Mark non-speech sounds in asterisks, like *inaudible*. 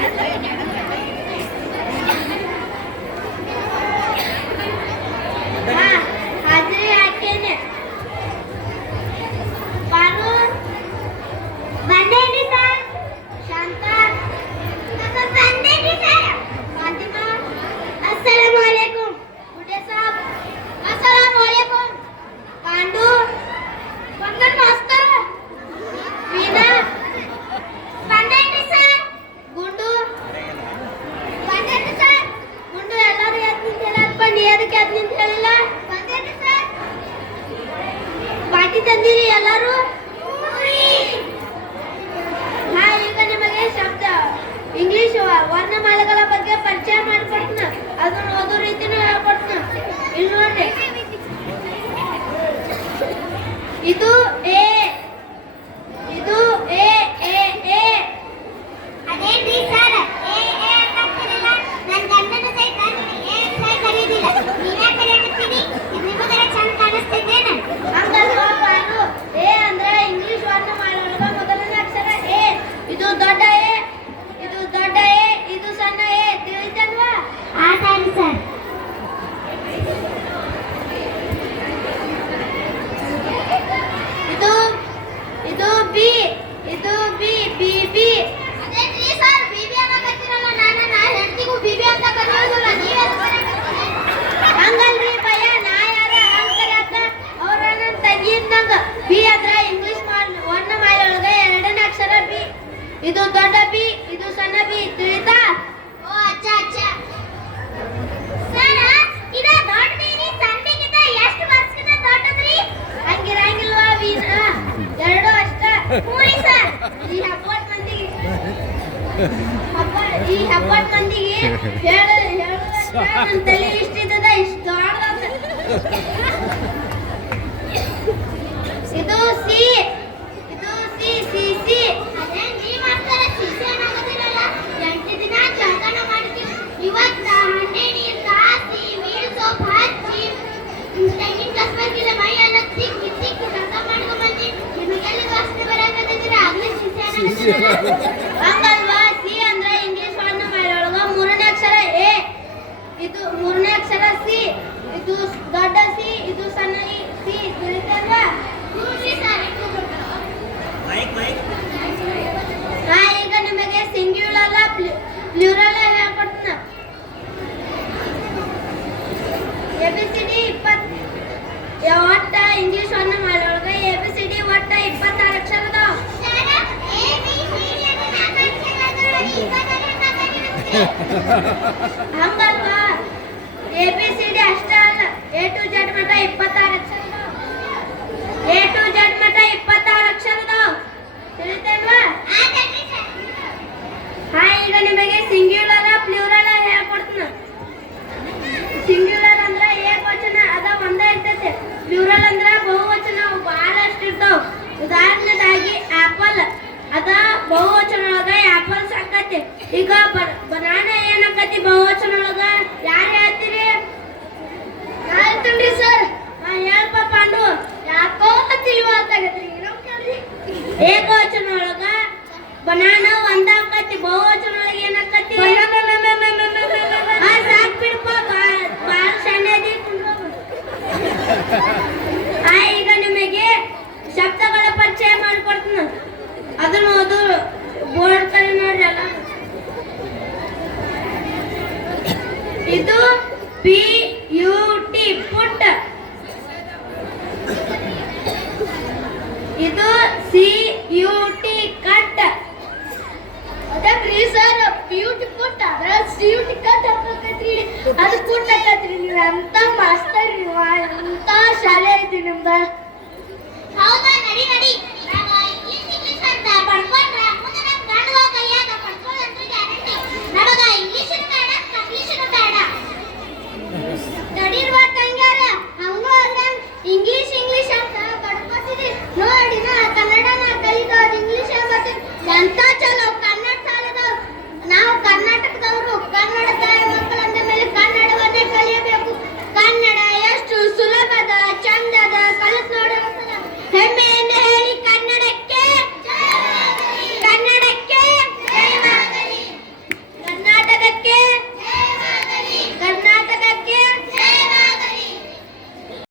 Yeah. *laughs* *laughs* ಇದು C C C ದಿನ ಜಳಕನ ಮಾಡ್ತೀವಿ ಇವತ್ತ ಹಣ್ಣೆ ನೀರು *laughs* ಮೂರನೇ ಅಕ್ಷರ ಸಿ ಇದು ದೊಡ್ಡ ಸಿ ಇದು ಸಣ್ಣ ಸಿ ತಿಳಿತಲ್ಲ ಈಗ ನಿಮಗೆ ಸಿಂಗ್ಯುಲರ್ ಪ್ಲೂರಲ್ ಹೇಳ್ಕೊಡ್ತೀನಿ. ಎಬಿಸಿಡಿ ಇಪ್ಪತ್ ಒಟ್ಟ ಇಂಗ್ಲಿಷ್ ಅನ್ನ ಮಾಡೋಳಗ ಎಬಿಸಿಡಿ ಒಟ್ಟ ಇಪ್ಪತ್ತಾರು ಅಕ್ಷರದ. Ha ha ha ha! ಇದು ಪಿ ಯು ಟಿ ಪುಟ್ ಇದು C U T cut ಅದಕ್ರಿ sir P U T put ಅದ್ರ ಸಿ ಯು ಟಿ ಕಟ್ ಹಾಕತ್ರಿ ಅದು ಪುಟ್ ಹಾಕತ್ರಿ ನೀವು. ಅಂತ ಮಾಸ್ತರ್ ನೀವು. ಅಂತ ಶಾಲೆ ಐತಿ ನಿಮ್ದ? ಹೌದಾ? ನಡಿ ನಡಿ.